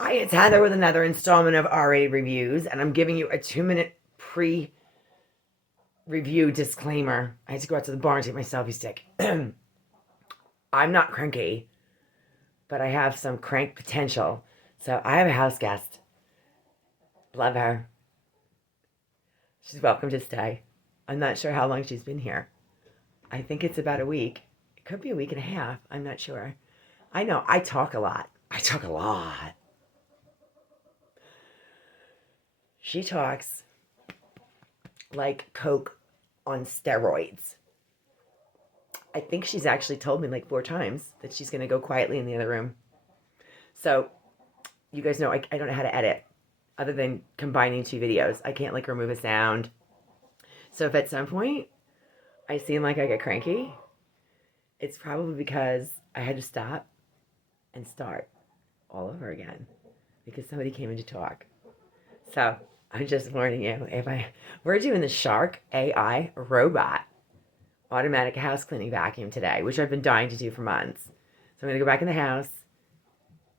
Hi, it's Heather with another installment of R-Rated Reviews, and I'm giving you a 2-minute pre-review disclaimer. I had to go out to the bar and take my selfie stick. I'm not cranky, but I have some crank potential. So I have a house guest. Love her. She's welcome to stay. I'm not sure how long she's been here. I think it's about a week. It could be a week and a half. I'm not sure. I know, I talk a lot. I talk a lot. She talks like Coke on steroids. I think she's actually told me like 4 times that she's going to go quietly in the other room. So you guys know I don't know how to edit other than combining 2 videos. I can't like remove a sound. So if at some point I seem like I get cranky, it's probably because I had to stop and start all over again because somebody came in to talk. So I'm just warning you, we're doing the Shark AI robot automatic house cleaning vacuum today, which I've been dying to do for months. So I'm gonna go back in the house,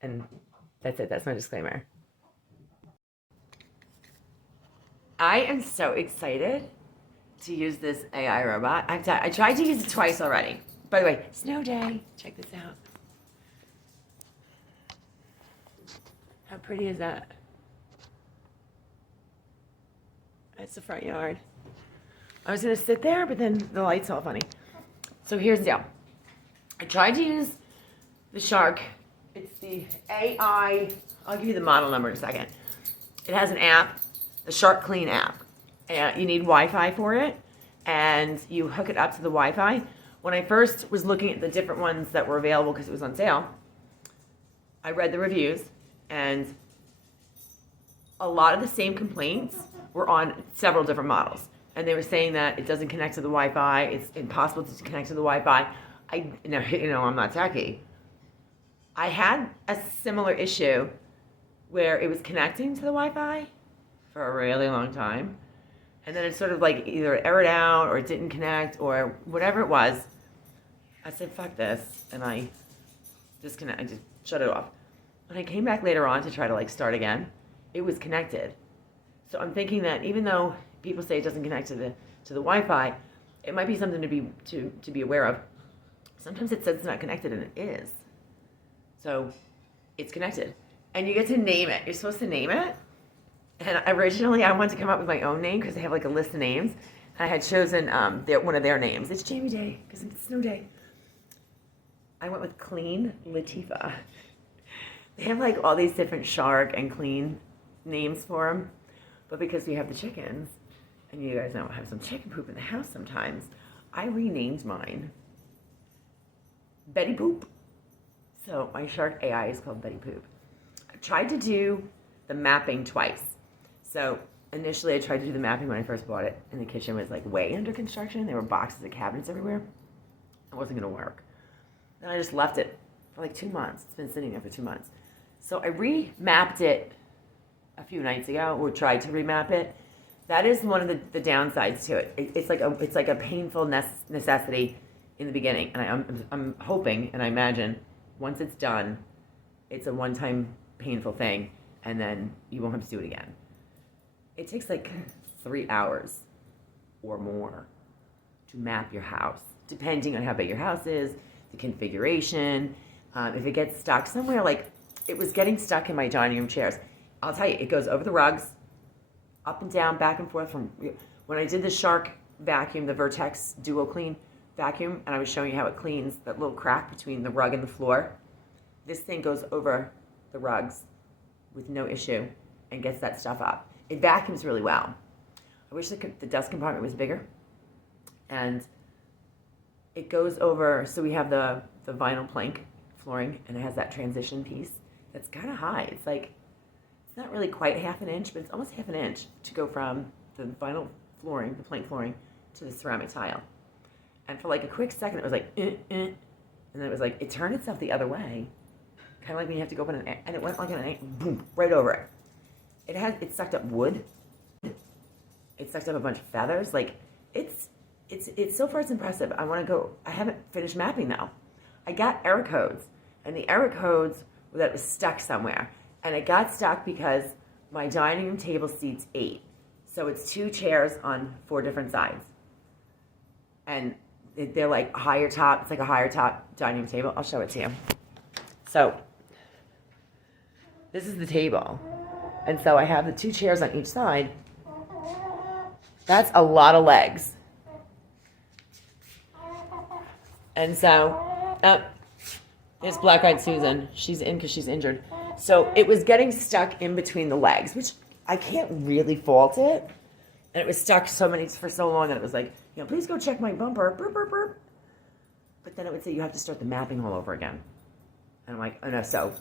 and that's it. That's my disclaimer. I am so excited to use this AI robot. I tried to use it twice already. By the way, snow day. Check this out. How pretty is that? That's the front yard. I was gonna sit there, but then the light's all funny. So here's the deal. I tried to use the Shark. It's the AI, I'll give you the model number in a second. It has an app, the Shark Clean app. And you need Wi-Fi for it, and you hook it up to the Wi-Fi. When I first was looking at the different ones that were available because it was on sale, I read the reviews, and a lot of the same complaints were on several different models. And they were saying that it doesn't connect to the Wi-Fi. It's impossible to connect to the Wi-Fi. I'm not techie. I had a similar issue where it was connecting to the Wi-Fi for a really long time. And then it sort of like either errored out or it didn't connect or whatever it was. I said, fuck this. And I just shut it off. When I came back later on to try to like start again, it was connected. So I'm thinking that even though people say it doesn't connect to the Wi-Fi, it might be something to be aware of. Sometimes it says it's not connected, and it is. So it's connected, and you get to name it. You're supposed to name it. And originally, I wanted to come up with my own name because they have like a list of names. I had chosen one of their names. It's Jamie Day because it's snow day. I went with Clean Latifah. They have like all these different shark and clean names for them. But because we have the chickens, and you guys know I have some chicken poop in the house sometimes, I renamed mine Betty Poop. So my Shark AI is called Betty Poop. I tried to do the mapping twice. So initially I tried to do the mapping when I first bought it, and the kitchen was like way under construction. There were boxes of cabinets everywhere. It wasn't gonna work. Then I just left it for like 2 months. It's been sitting there for 2 months. So I remapped it a few nights ago, or tried to remap it. That is one of the downsides to it. It's like a painful necessity in the beginning, and I'm hoping and I imagine once it's done, it's a one-time painful thing, and then you won't have to do it again. It takes like 3 hours or more to map your house, depending on how big your house is, the configuration. If it gets stuck somewhere, like it was getting stuck in my dining room chairs. I'll tell you, it goes over the rugs, up and down, back and forth. From when I did the Shark vacuum, the Vertex Duo Clean vacuum, and I was showing you how it cleans that little crack between the rug and the floor. This thing goes over the rugs with no issue and gets that stuff up. It vacuums really well. I wish the dust compartment was bigger. And it goes over, so we have the vinyl plank flooring, and it has that transition piece that's kind of high. It's like, it's not really quite half an inch, but it's almost half an inch to go from the vinyl flooring, the plank flooring, to the ceramic tile. And for like a quick second, it was like, and then it was like, it turned itself the other way, kind of like when you have to go open and it went like an boom, right over it. It sucked up wood. It sucked up a bunch of feathers. Like, it's so far it's impressive. I haven't finished mapping though. I got error codes, and the error codes were that it was stuck somewhere. And it got stuck because my dining room table seats 8. So it's 2 chairs on 4 different sides. And they're like higher top. It's like a higher top dining room table. I'll show it to you. So this is the table. And so I have the 2 chairs on each side. That's a lot of legs. And so, there's Black-Eyed Susan. She's in because she's injured. So it was getting stuck in between the legs, which I can't really fault it. And it was stuck for so long that it was like, please go check my bumper. Burp, burp, burp. But then it would say you have to start the mapping all over again. And I'm like, oh no. So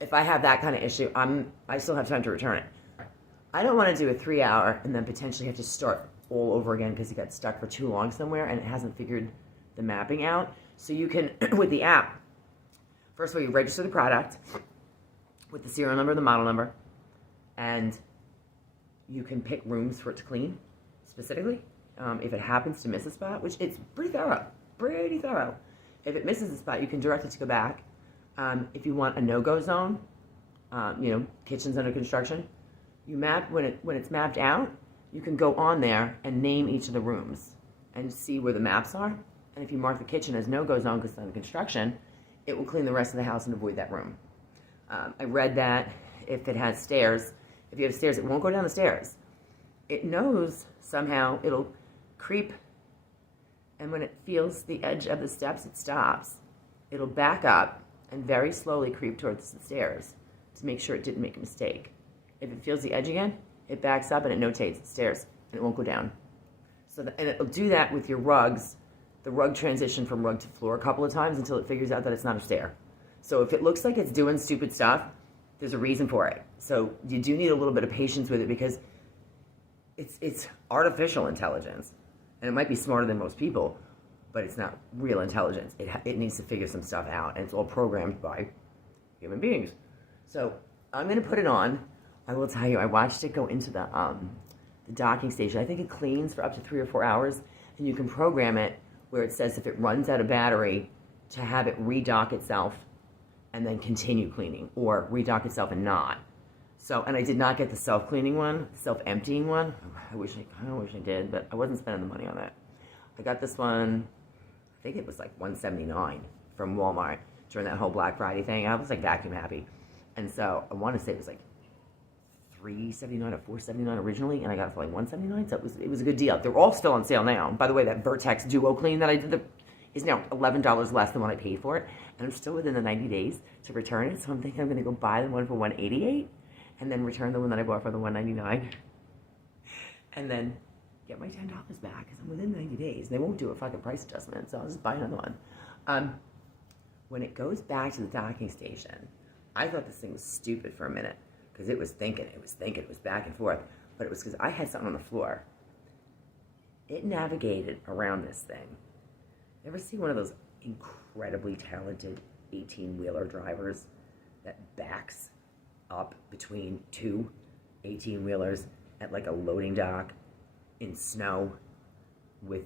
if I have that kind of issue, I still have time to return it. I don't want to do a 3-hour and then potentially have to start all over again because it got stuck for too long somewhere and it hasn't figured the mapping out. So you can, with the app, first of all, you register the product with the serial number, the model number, and you can pick rooms for it to clean specifically. If it happens to miss a spot, which it's pretty thorough. If it misses a spot, you can direct it to go back. If you want a no-go zone, kitchens under construction, you map when it's mapped out. You can go on there and name each of the rooms and see where the maps are. And if you mark the kitchen as no-go zone because it's under construction, it will clean the rest of the house and avoid that room. I read that if it has stairs, if you have stairs, it won't go down the stairs. It knows somehow it'll creep, and when it feels the edge of the steps, it stops. It'll back up and very slowly creep towards the stairs to make sure it didn't make a mistake. If it feels the edge again, it backs up and it notates the stairs, and it won't go down. And it'll do that with your rugs, the rug transition from rug to floor a couple of times until it figures out that it's not a stair. So if it looks like it's doing stupid stuff, there's a reason for it. So you do need a little bit of patience with it because it's artificial intelligence. And it might be smarter than most people, but it's not real intelligence. It needs to figure some stuff out, and it's all programmed by human beings. So I'm going to put it on. I will tell you, I watched it go into the docking station. I think it cleans for up to 3 or 4 hours, and you can program it where it says if it runs out of battery to have it redock itself and then continue cleaning, or redock itself and not. So, and I did not get the self-cleaning one, self-emptying one. I wish I did, but I wasn't spending the money on that. I got this one, I think it was like $179 from Walmart during that whole Black Friday thing. I was like vacuum happy. And so I want to say it was like $379 or $479 originally, and I got it for like $179, so it was a good deal. They're all still on sale now. By the way, that Vertex Duo Clean that I did is now $11 less than what I paid for it, and I'm still within the 90 days to return it, so I'm thinking I'm going to go buy the one for $188 and then return the one that I bought for the $199 and then get my $10 back because I'm within 90 days. They won't do a fucking price adjustment, so I'll just buy another one. When it goes back to the docking station, I thought this thing was stupid for a minute because it was thinking, it was back and forth, but it was because I had something on the floor. It navigated around this thing. You ever see one of those incredibly talented 18-wheeler drivers that backs up between 2 18-wheelers at like a loading dock in snow with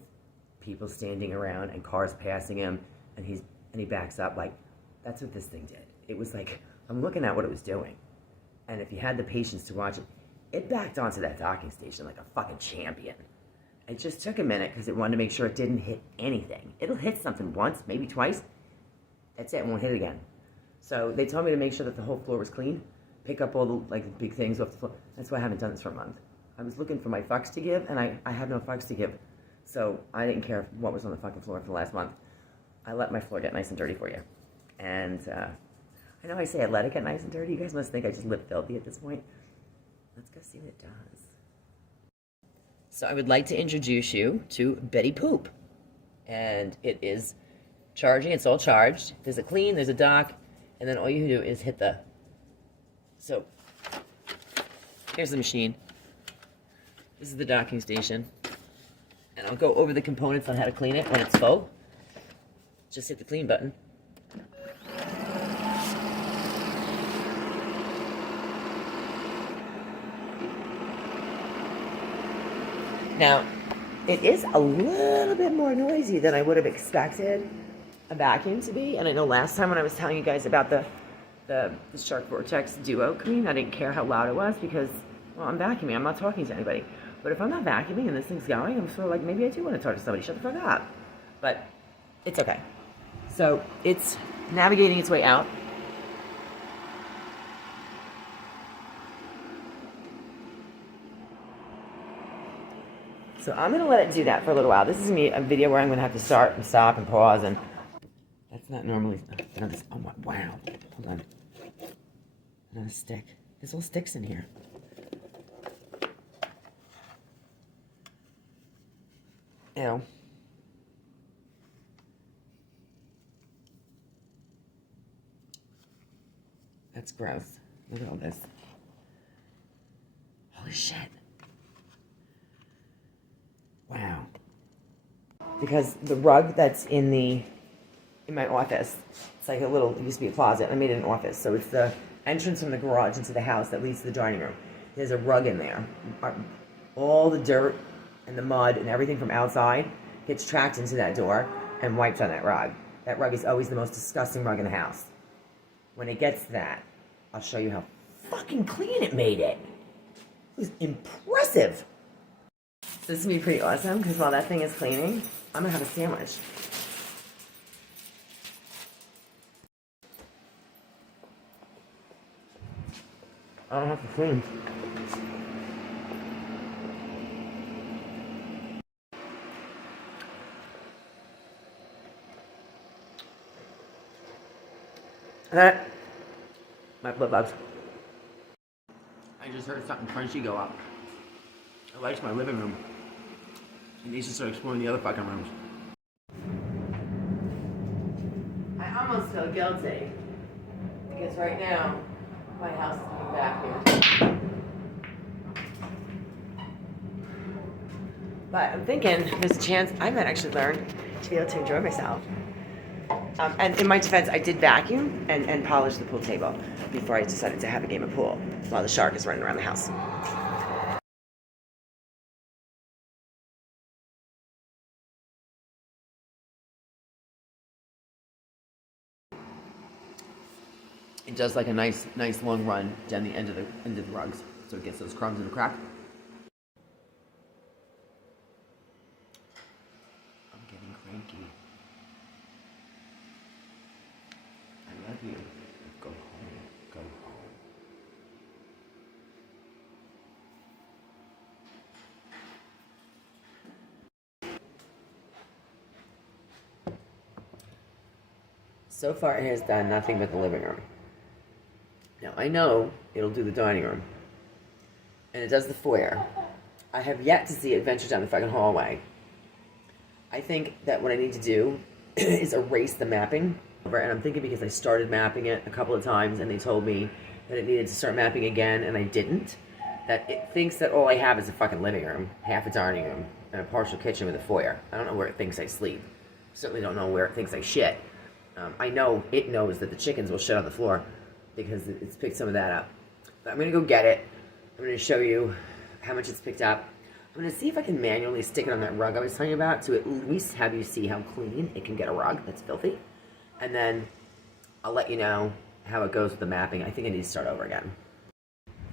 people standing around and cars passing him, and he backs up? Like, that's what this thing did. It was like, I'm looking at what it was doing, and if you had the patience to watch it, it backed onto that docking station like a fucking champion. It just took a minute because it wanted to make sure it didn't hit anything. It'll hit something once, maybe twice. That's it, it won't hit it again. So they told me to make sure that the whole floor was clean, pick up all the big things off the floor. That's why I haven't done this for a month. I was looking for my fucks to give, and I have no fucks to give. So I didn't care what was on the fucking floor for the last month. I let my floor get nice and dirty for you. And I know I say I let it get nice and dirty. You guys must think I just live filthy at this point. Let's go see what it does. So I would like to introduce you to Betty Poop. And it is charging. It's all charged. There's a clean, there's a dock, and then all you do is hit the... So here's the machine. This is the docking station. And I'll go over the components on how to clean it when it's full. Just hit the clean button. Now, it is a little bit more noisy than I would have expected a vacuum to be. And I know last time when I was telling you guys about the the Shark Vortex Duo clean. I didn't care how loud it was because, well, I'm vacuuming. I'm not talking to anybody. But if I'm not vacuuming and this thing's going, I'm sort of like, maybe I do want to talk to somebody. Shut the fuck up. But it's okay. So it's navigating its way out. So I'm going to let it do that for a little while. This is going to be a video where I'm going to have to start and stop and pause. And that's not normally... Oh, my, wow. Hold on. Another stick. There's all sticks in here. Ew. That's gross. Look at all this. Holy shit. Wow. Because the rug that's in my office, it's like a little, it used to be a closet. I made it an office. So it's the entrance from the garage into the house that leads to the dining room. There's a rug in there. All the dirt and the mud and everything from outside gets tracked into that door and wiped on that rug. That rug is always the most disgusting rug in the house. When it gets to that, I'll show you how fucking clean it made it. It was impressive. So this is going to be pretty awesome because while that thing is cleaning, I'm going to have a sandwich. I don't have to clean. My flip flops. I just heard something crunchy go up. I liked my living room. It needs to start exploring the other fucking rooms. I almost feel guilty because right now my house is being vacuumed. But I'm thinking there's a chance I might actually learn to be able to enjoy myself. And in my defense, I did vacuum and polish the pool table before I decided to have a game of pool while the shark is running around the house. It does like a nice long run down the end of the rugs, so it gets those crumbs in the crack. I'm getting cranky. I love you. Go home. Go home. So far, it has done nothing but the living room. Now, I know it'll do the dining room, and it does the foyer. I have yet to see it venture down the fucking hallway. I think that what I need to do is erase the mapping. And I'm thinking because I started mapping it a couple of times, and they told me that it needed to start mapping again, and I didn't. That it thinks that all I have is a fucking living room, half a dining room, and a partial kitchen with a foyer. I don't know where it thinks I sleep. Certainly don't know where it thinks I shit. I know it knows that the chickens will shit on the floor because it's picked some of that up. But I'm going to go get it. I'm going to show you how much it's picked up. I'm going to see if I can manually stick it on that rug I was telling you about to at least have you see how clean it can get a rug that's filthy. And then I'll let you know how it goes with the mapping. I think I need to start over again.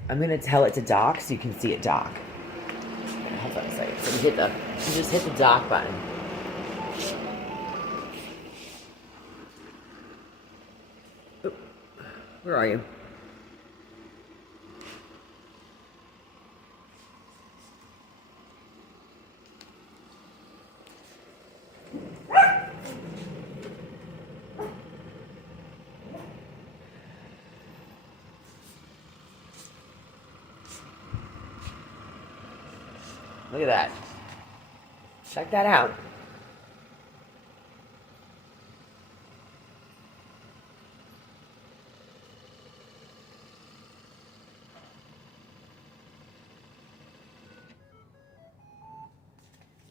I'm going to tell it to dock so you can see it dock. Hold on a second. So you just hit the dock button. Oop. Where are you? Look at that. Check that out.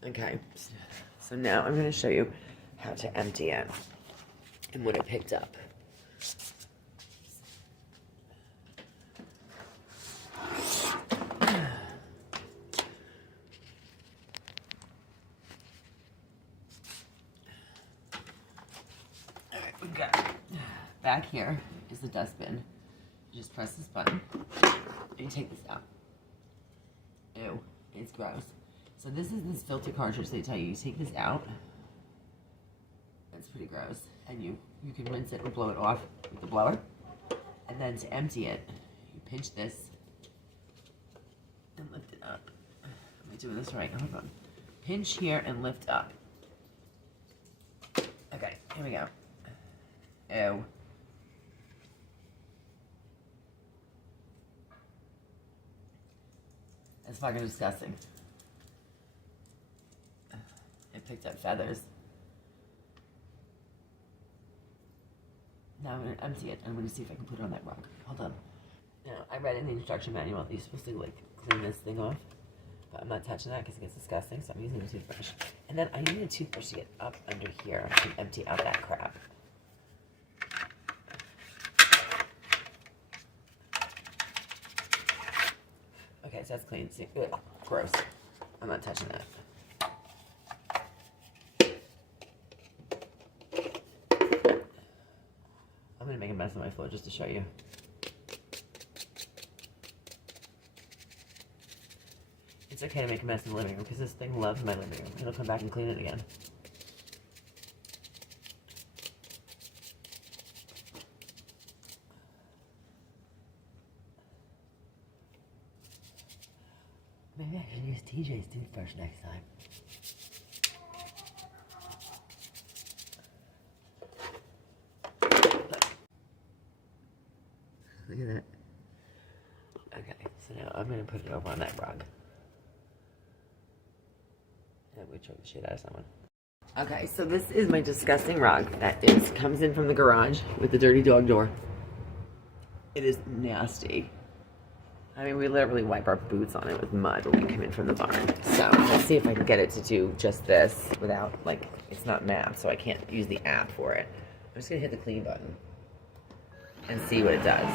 Okay, so now I'm going to show you how to empty it and what it picked up. Alright, we've got back here is a dustbin. You just press this button, and you take this out. Ew, it's gross. So this is this filter cartridge they tell you. You take this out. It's pretty gross. And you can rinse it or blow it off with the blower. And then to empty it, you pinch this and lift it up. Am I doing this right? Hold on. Pinch here and lift up. Okay, here we go. Ew. It's fucking disgusting. It picked up feathers. Now I'm going to empty it, and I'm going to see if I can put it on that rug. Hold on. Now, I read in the instruction manual that you're supposed to, like, clean this thing off. But I'm not touching that because it gets disgusting, so I'm using a toothbrush. And then I need a toothbrush to get up under here and empty out that crap. Okay, so that's clean. See, ugh, gross. I'm not touching that. I'm gonna make a mess on my floor just to show you. It's okay to make a mess in the living room because this thing loves my living room. It'll come back and clean it again. Maybe I should use TJ's toothbrush next time. Look at that. Okay, so now I'm going to put it over on that rug. And we choke the shit out of someone. Okay, so this is my disgusting rug that comes in from the garage with the dirty dog door. It is nasty. I mean, we literally wipe our boots on it with mud when we come in from the barn. So let's see if I can get it to do just this without, like, it's not mapped, so I can't use the app for it. I'm just going to hit the clean button and see what it does.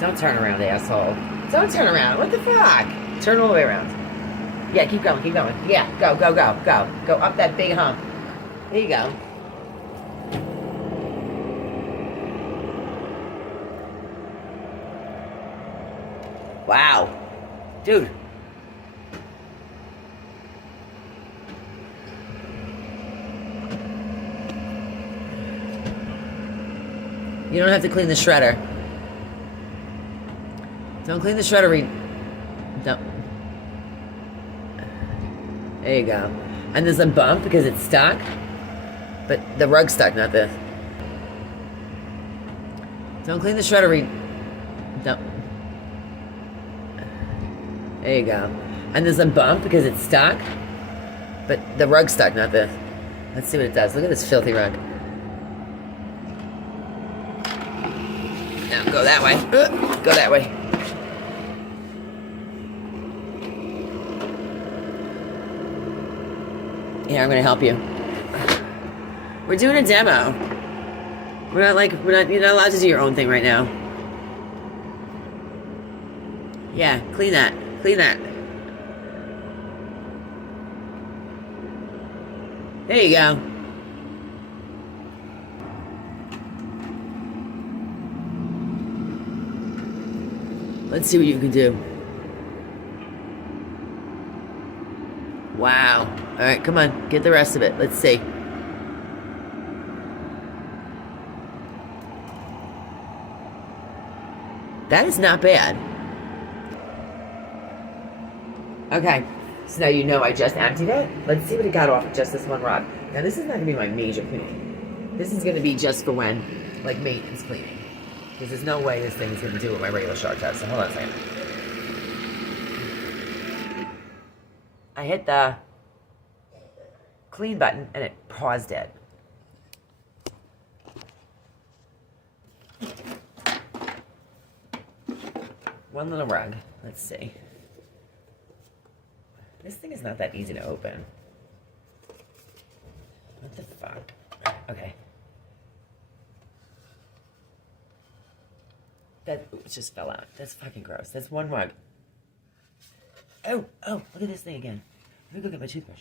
Don't turn around, asshole. Don't turn around. What the fuck? Turn all the way around. Yeah, keep going, keep going. Yeah, go, go, go, go. Go up that big hump. There you go. Wow. Dude. You don't have to clean the shredder. Don't clean the shredder. Don't. There you go. And there's a bump because it's stuck. But the rug's stuck, not this. Don't clean the shredder. Don't. There you go. And there's a bump because it's stuck. But the rug's stuck, not this. Let's see what it does. Look at this filthy rug. Now go that way. Go that way. Here, I'm gonna help you. We're doing a demo. You're not allowed to do your own thing right now. Yeah, clean that. Clean that. There you go. Let's see what you can do. Wow. All right, come on. Get the rest of it. Let's see. That is not bad. Okay. So now you know I just emptied it. Let's see what it got off of just this one rug. Now this is not going to be my major cleaning. This is going to be just for when, like, maintenance cleaning. Because there's no way this thing's going to do what my regular shark does. So hold on a second. I hit the clean button and it paused it. One little rug. Let's see. This thing is not that easy to open. What the fuck? Okay. That just fell out. That's fucking gross. That's one rug. Oh, look at this thing again. Let me go get my toothbrush.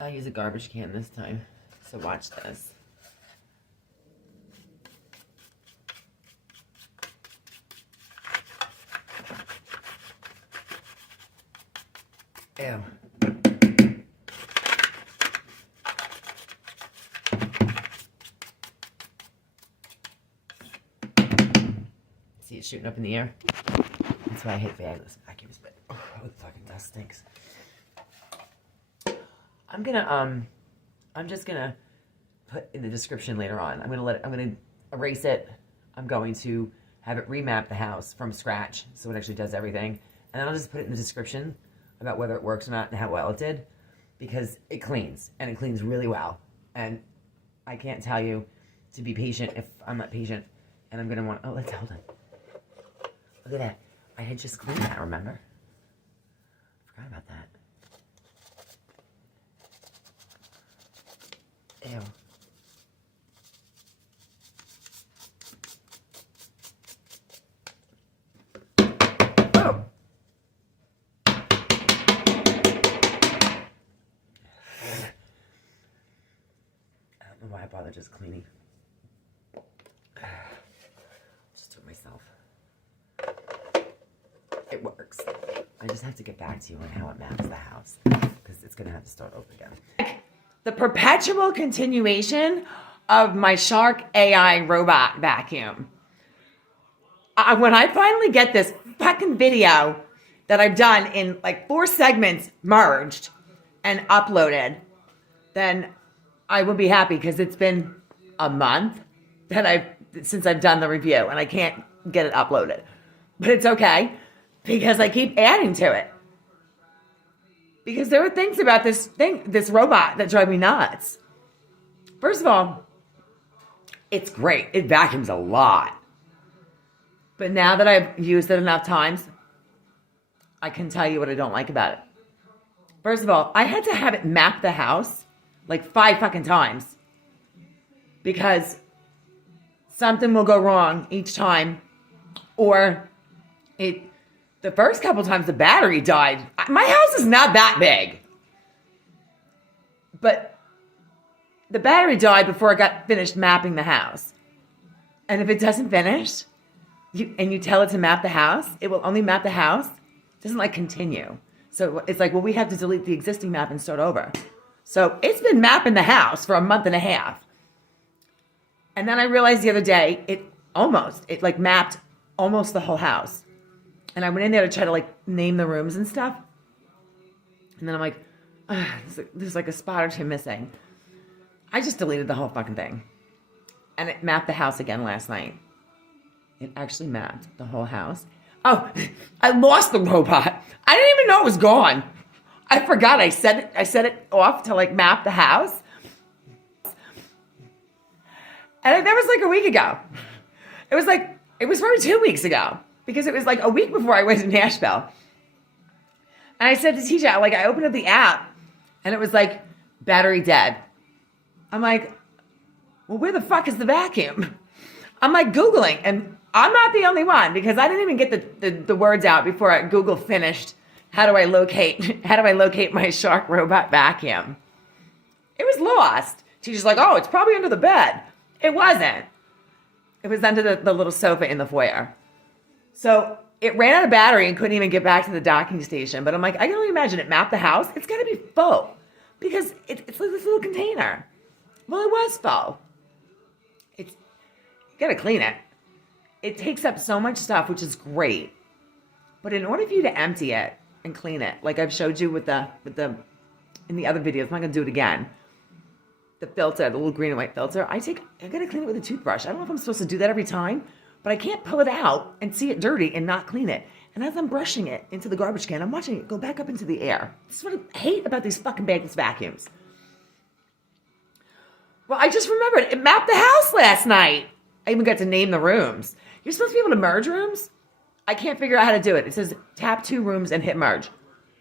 I'll use a garbage can this time. So watch this. Ew. See it shooting up in the air? That's why I hate vacuums, but oh, the fucking dust stinks. I'm just gonna put in the description later on. I'm gonna erase it. I'm going to have it remap the house from scratch so it actually does everything. And then I'll just put it in the description about whether it works or not and how well it did, because it cleans, and it cleans really well. And I can't tell you to be patient if I'm not patient. And I'm gonna want, hold on. Look at that. I had just cleaned that, remember? Forgot about that. Ew. Oh! I don't know why I bother just cleaning. Just do it myself. It works. I just have to get back to you on how it maps the house, because it's going to have to start over again. The perpetual continuation of my Shark AI robot vacuum. When I finally get this fucking video that I've done in like 4 segments merged and uploaded, then I will be happy, because it's been a month since I've done the review and I can't get it uploaded. But it's okay, because I keep adding to it. Because there are things about this robot that drive me nuts. First of all, it's great. It vacuums a lot. But now that I've used it enough times, I can tell you what I don't like about it. First of all, I had to have it map the house like 5 fucking times, because something will go wrong each time, or the first couple times the battery died. My house is not that big, but the battery died before I got finished mapping the house. And if it doesn't finish, and you tell it to map the house, it will only map the house. It doesn't like continue. So it's like, well, we have to delete the existing map and start over. So it's been mapping the house for a month and a half. And then I realized the other day, it like mapped almost the whole house. And I went in there to try to like name the rooms and stuff. And then I'm like, there's like a spot or 2 missing. I just deleted the whole fucking thing. And it mapped the house again last night. It actually mapped the whole house. Oh, I lost the robot. I didn't even know it was gone. I forgot. I set it off to like map the house. And that was like a week ago. It was probably 2 weeks ago. Because it was like a week before I went to Nashville. And I said to TJ, I opened up the app and it was like, battery dead. I'm like, well, where the fuck is the vacuum? I'm like Googling, and I'm not the only one, because I didn't even get the words out before Google finished. How do I locate my Shark robot vacuum? It was lost. TJ's like, oh, it's probably under the bed. It wasn't. It was under the little sofa in the foyer. So it ran out of battery and couldn't even get back to the docking station. But I'm like, I can only imagine it mapped the house. It's got to be full, because it's like this little container. Well, it was full. You got to clean it. It takes up so much stuff, which is great. But in order for you to empty it and clean it, like I've showed you in the other videos, I'm not going to do it again. The filter, the little green and white filter, I got to clean it with a toothbrush. I don't know if I'm supposed to do that every time, but I can't pull it out and see it dirty and not clean it. And as I'm brushing it into the garbage can, I'm watching it go back up into the air. This is what I hate about these fucking bagless vacuums. Well, I just remembered, it mapped the house last night. I even got to name the rooms. You're supposed to be able to merge rooms. I can't figure out how to do it. It says tap 2 rooms and hit merge.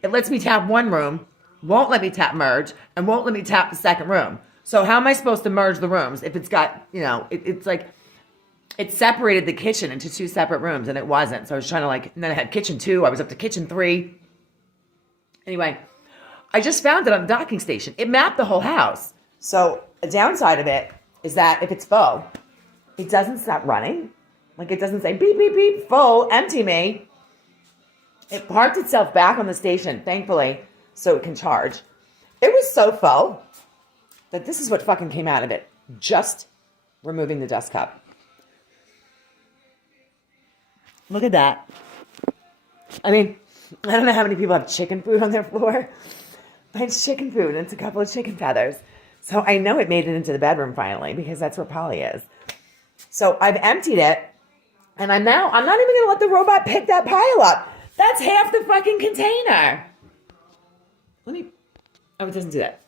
It lets me tap 1 room, won't let me tap merge, and won't let me tap the second room. So how am I supposed to merge the rooms if it's got, it's like, it separated the kitchen into 2 separate rooms, and it wasn't. So I was trying to and then I had kitchen 2. I was up to kitchen 3. Anyway, I just found it on the docking station. It mapped the whole house. So a downside of it is that if it's full, it doesn't stop running. Like, it doesn't say beep, beep, beep, full, empty me. It parked itself back on the station, thankfully. so it can charge. It was so full that this is what fucking came out of it. Just removing the dust cup. Look at that. I mean, I don't know how many people have chicken food on their floor, but it's chicken food and it's a couple of chicken feathers. So I know it made it into the bedroom finally because that's where Polly is. So I've emptied it and I'm not even going to let the robot pick that pile up. That's half the fucking container. Oh, it doesn't do that.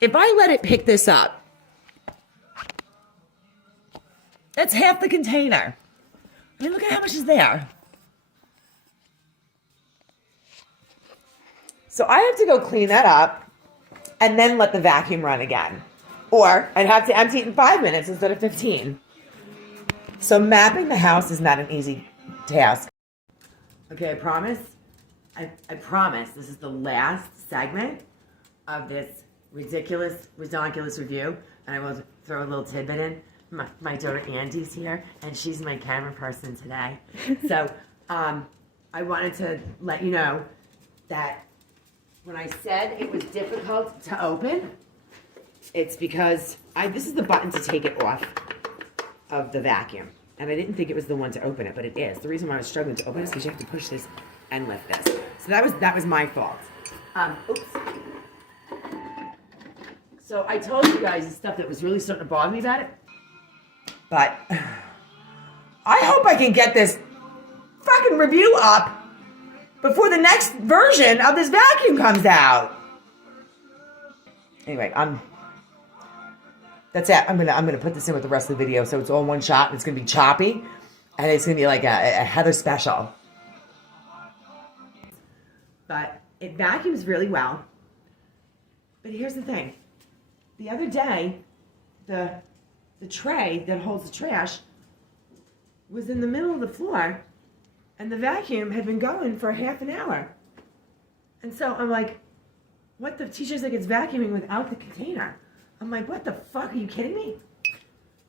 If I let it pick this up, that's half the container. I mean, look at how much is there. So I have to go clean that up and then let the vacuum run again. Or I'd have to empty it in 5 minutes instead of 15. So mapping the house is not an easy task. Okay, I promise this is the last segment of this ridiculous review. And I will throw a little tidbit in. My daughter Andy's here, and she's my camera person today. So I wanted to let you know that when I said it was difficult to open, it's because this is the button to take it off of the vacuum. And I didn't think it was the one to open it, but it is. The reason why I was struggling to open it is because you have to push this and lift this. So that was my fault. Oops. So I told you guys the stuff that was really starting to bother me about it. But I hope I can get this fucking review up before the next version of this vacuum comes out. Anyway, that's it. I'm gonna put this in with the rest of the video, so it's all one shot. And it's gonna be choppy, and it's gonna be like a Heather special. But it vacuums really well. But here's the thing: the other day, the tray that holds the trash was in the middle of the floor, and the vacuum had been going for half an hour. And so I'm like, what the teacher's like, it's vacuuming without the container. I'm like, what the fuck, are you kidding me?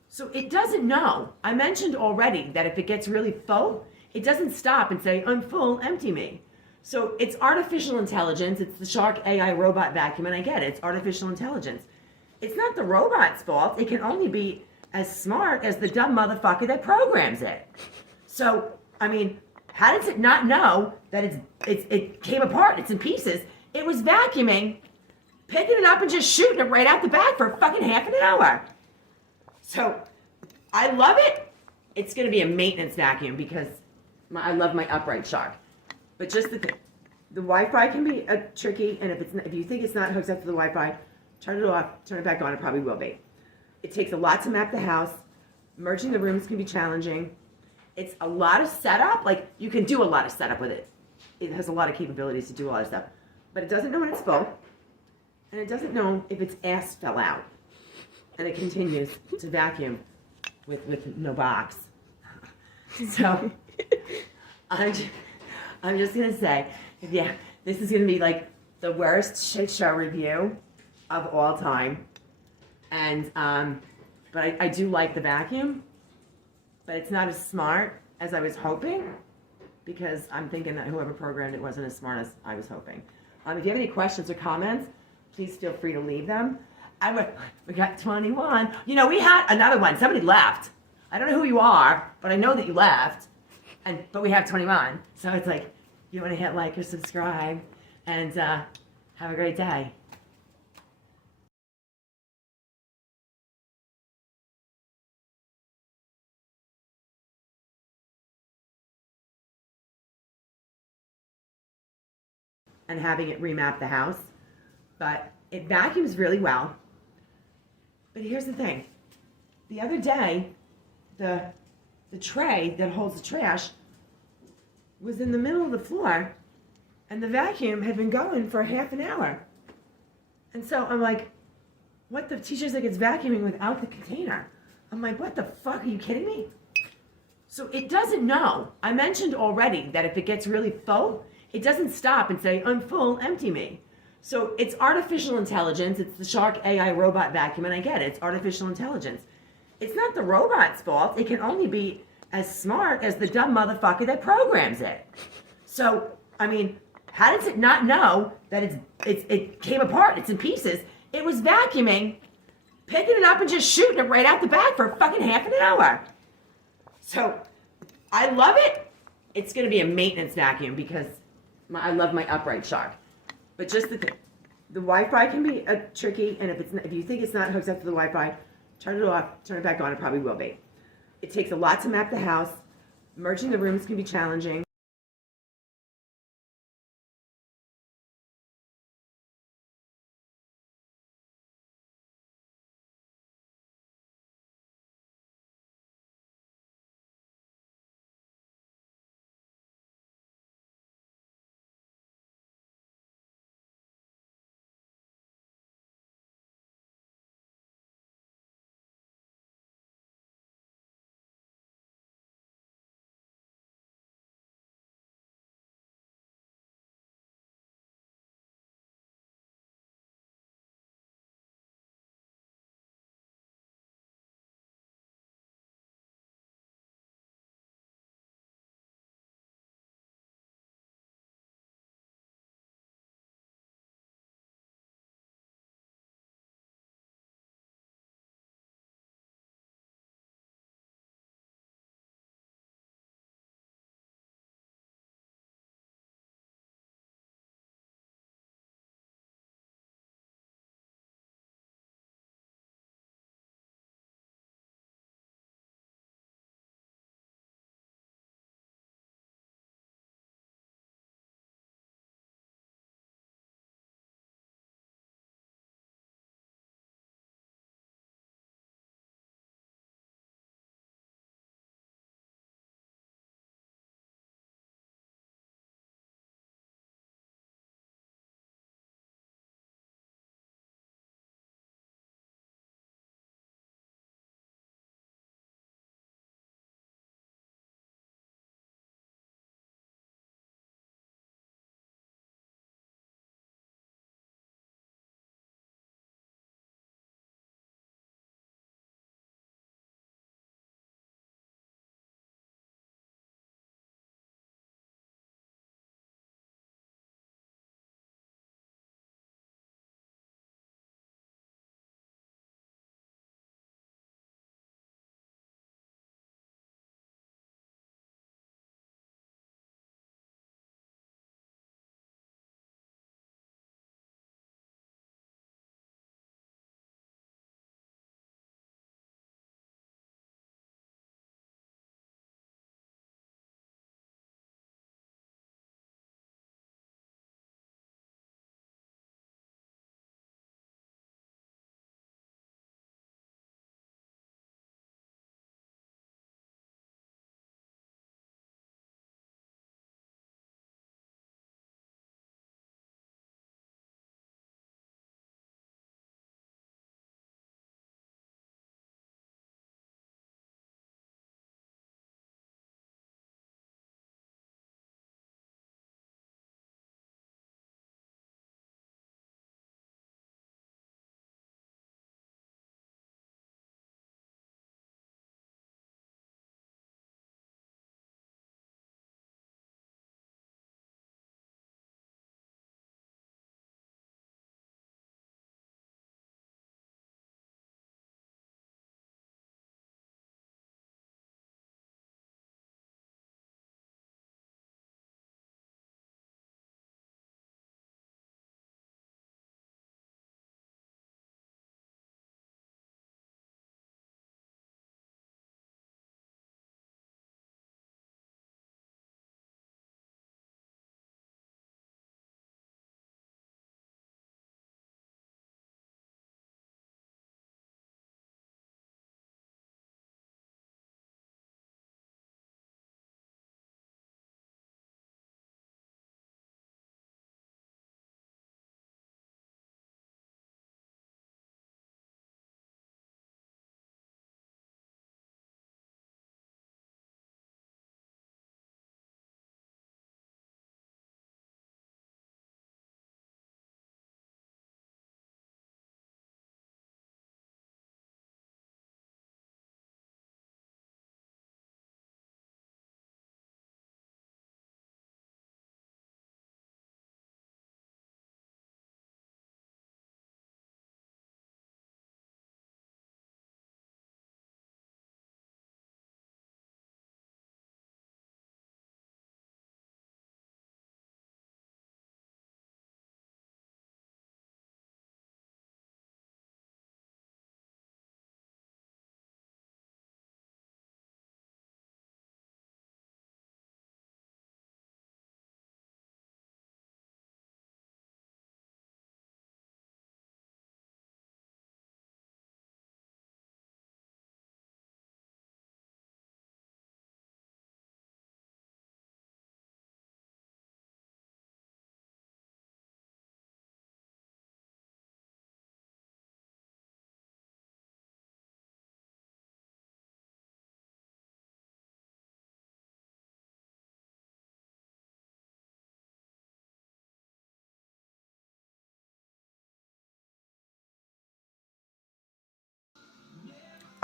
So it doesn't know. I mentioned already that if it gets really full, it doesn't stop and say, I'm full, empty me. So it's artificial intelligence. It's the Shark AI robot vacuum, and I get it. It's artificial intelligence. It's not the robot's fault. It can only be as smart as the dumb motherfucker that programs it. So, I mean, how does it not know that it came apart, it's in pieces? It was vacuuming, picking it up and just shooting it right out the back for fucking half an hour. So, I love it. It's going to be a maintenance vacuum because I love my upright Shark. But just the Wi-Fi can be tricky, and if you think it's not hooked up to the Wi-Fi, turn it off, turn it back on, it probably will be. It takes a lot to map the house. Merging the rooms can be challenging. It's a lot of setup. Like, you can do a lot of setup with it. It has a lot of capabilities to do a lot of stuff. But it doesn't know when it's full. And it doesn't know if its ass fell out. And it continues to vacuum with no box. So, I'm just going to say, yeah, this is going to be like the worst shit show review of all time. And, but I do like the vacuum, but it's not as smart as I was hoping, because I'm thinking that whoever programmed it wasn't as smart as I was hoping. If you have any questions or comments, please feel free to leave them. We got 21. You know, we had another one. Somebody left. I don't know who you are, but I know that you left. But we have 21. So it's like, you want to hit like or subscribe, and have a great day. And having it remap the house. But it vacuums really well. But here's the thing. The other day, the tray that holds the trash was in the middle of the floor, and the vacuum had been going for half an hour. And so I'm like, what the teacher's like, it's vacuuming without the container. I'm like, what the fuck, are you kidding me? So it doesn't know. I mentioned already that if it gets really full, it doesn't stop and say, I'm full, empty me. So it's artificial intelligence. It's the Shark AI robot vacuum, and I get it. It's artificial intelligence. It's not the robot's fault. It can only be as smart as the dumb motherfucker that programs it. So, I mean, How does it not know that it came apart? It's in pieces. It was vacuuming, picking it up and just shooting it right out the back for fucking half an hour. So I love it. It's going to be a maintenance vacuum because I love my upright shark. But just the Wi-Fi can be tricky, and if you think it's not hooked up to the Wi-Fi, turn it off, turn it back on. It probably will be. It takes a lot to map the house. Merging the rooms can be challenging.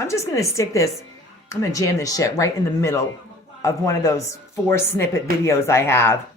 I'm just going to stick this, I'm going to jam this shit right in the middle of one of those 4 snippet videos I have.